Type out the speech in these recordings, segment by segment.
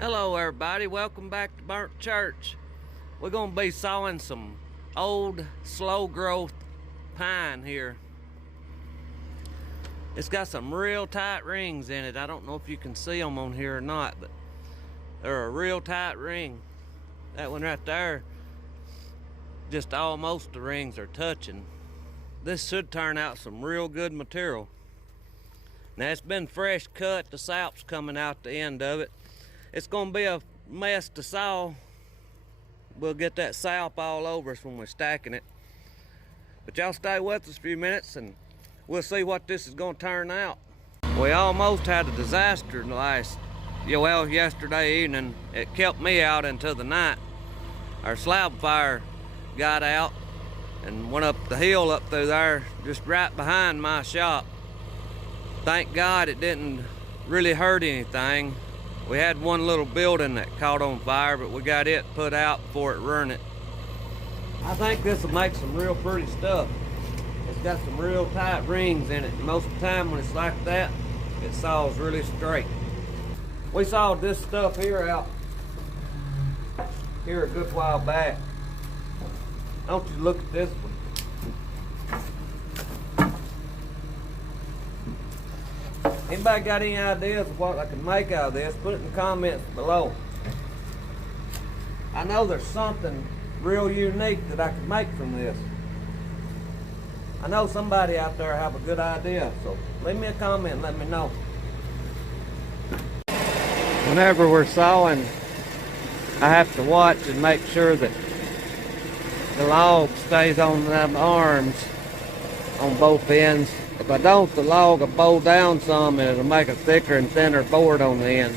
Hello everybody, welcome back to Burnt Church. We're going to be sawing some old slow growth pine here. It's got some real tight rings in it. I don't know if you can see them on here or not, but they're a real tight ring. That one right there, just almost the rings are touching. This should turn out some real good material. Now it's been fresh cut, the sap's coming out the end of it. It's gonna be a mess to saw. We'll get that sap all over us when we're stacking it. But y'all stay with us a few minutes and we'll see what this is gonna turn out. We almost had a disaster yesterday evening. It kept me out into the night. Our slab fire got out and went up the hill up through there, just right behind my shop. Thank God it didn't really hurt anything. We had one little building that caught on fire, but we got it put out before it ruined it. I think this will make some real pretty stuff. It's got some real tight rings in it. And most of the time when it's like that, it saws really straight. We sawed this stuff here out here a good while back. Don't you look at this one. Anybody got any ideas of what I can make out of this? Put it in the comments below. I know there's something real unique that I can make from this. I know somebody out there have a good idea, so leave me a comment and let me know. Whenever we're sawing, I have to watch and make sure that the log stays on them arms on both ends. If I don't, the log will bow down some and it'll make a thicker and thinner board on the end.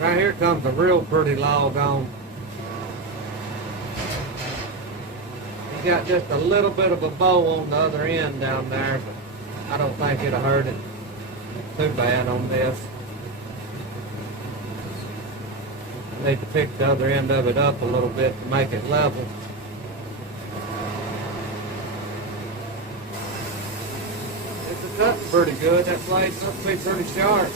Right here comes a real pretty log on. It's got just a little bit of a bow on the other end down there, but I don't think it'll hurt it too bad on this. I need to pick the other end of it up a little bit to make it level. It's cutting pretty good. That blade's up to be pretty sharp.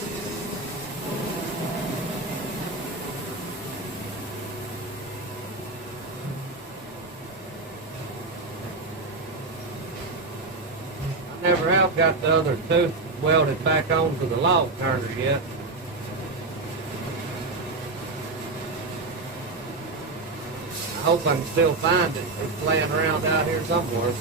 I never have got the other tooth welded back onto the log turner yet. I hope I can still find it. It's laying around out here somewhere.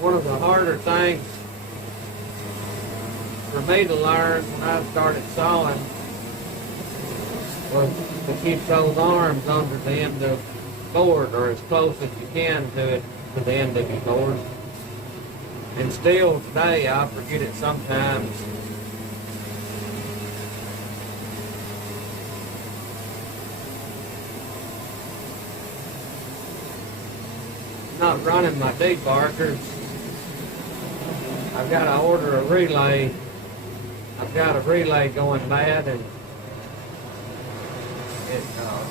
One of the harder things for me to learn when I started sawing was to keep those arms under the end of the board, or as close as you can to it, to the end of your board. And still today, I forget it sometimes. Not running my debarkers. I've got to order a relay. I've got a relay going bad, and it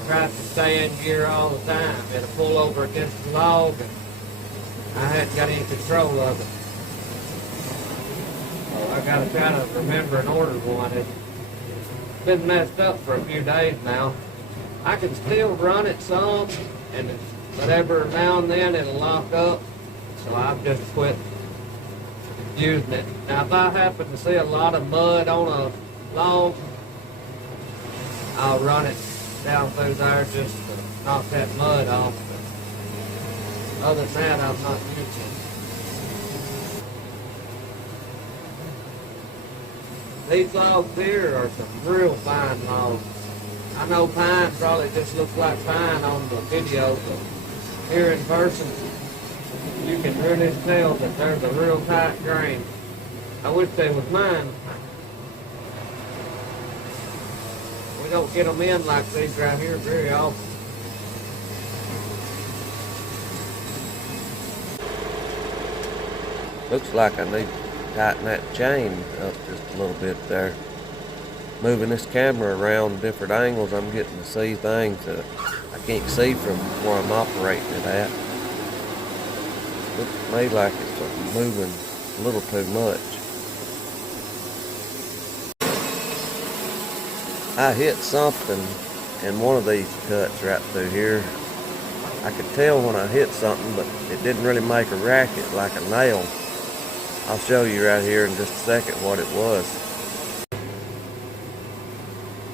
tries to stay in gear all the time. It'll pull over against the log, and I hadn't got any control of it. So I got to try to remember and order one. It's been messed up for a few days now. I can still run it some, but every now and then it'll lock up, so I've just quit using it. Now if I happen to see a lot of mud on a log, I'll run it down through there just to knock that mud off. But other than that, I'm not using it. These logs here are some real fine logs. I know pine probably just looks like pine on the video, but here in person, you can really tell that there's a real tight grain. I wish they was mine. We don't get them in like these right here very often. Looks like I need to tighten that chain up just a little bit there. moving this camera around different angles, I'm getting to see things that I can't see from where I'm operating it at. Looks to me like it's moving a little too much. I hit something in one of these cuts right through here. I could tell when I hit something, but it didn't really make a racket like a nail. I'll show you right here in just a second what it was.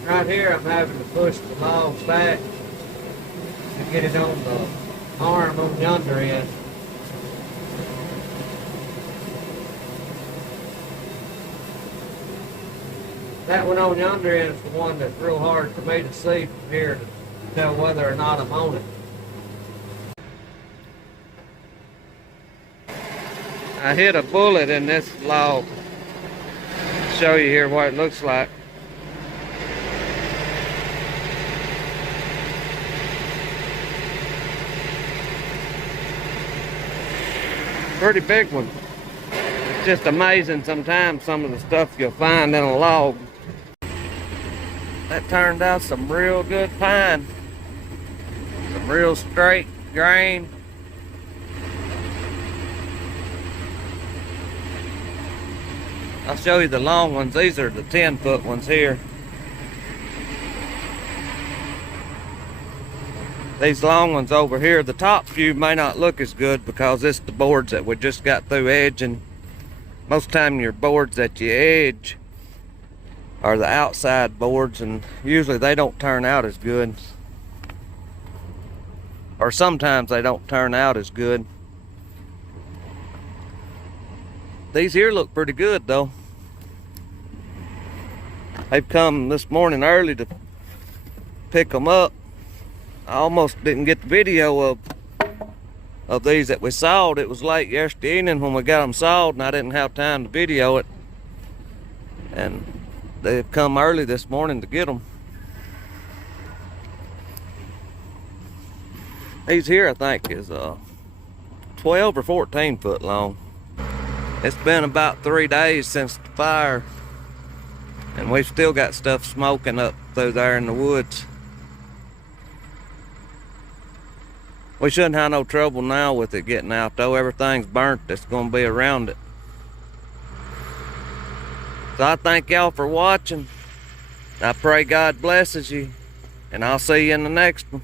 Right here I'm having to push the logs back to get it on the arm on yonder end. That one on yonder end is the one that's real hard for me to see from here to tell whether or not I'm on it. I hit a bullet in this log. I'll show you here what it looks like. Pretty big one. It's just amazing sometimes some of the stuff you'll find in a log. That turned out some real good pine. Some real straight grain. I'll show you the long ones. These are the 10-foot ones here. These long ones over here, the top few may not look as good because it's the boards that we just got through edging. Most of the time your boards that you edge are the outside boards, and usually they don't turn out as good. Or sometimes they don't turn out as good. These here look pretty good though. They've come this morning early to pick them up. I almost didn't get the video of these that we sawed. It was late yesterday evening when we got them sawed, and I didn't have time to video it. And they've come early this morning to get them. These here I think is 12 or 14 foot long. It's been about 3 days since the fire, and we've still got stuff smoking up through there in the woods. We shouldn't have no trouble now with it getting out though. Everything's burnt that's going to be around it. So I thank y'all for watching. I pray God blesses you, and I'll see you in the next one.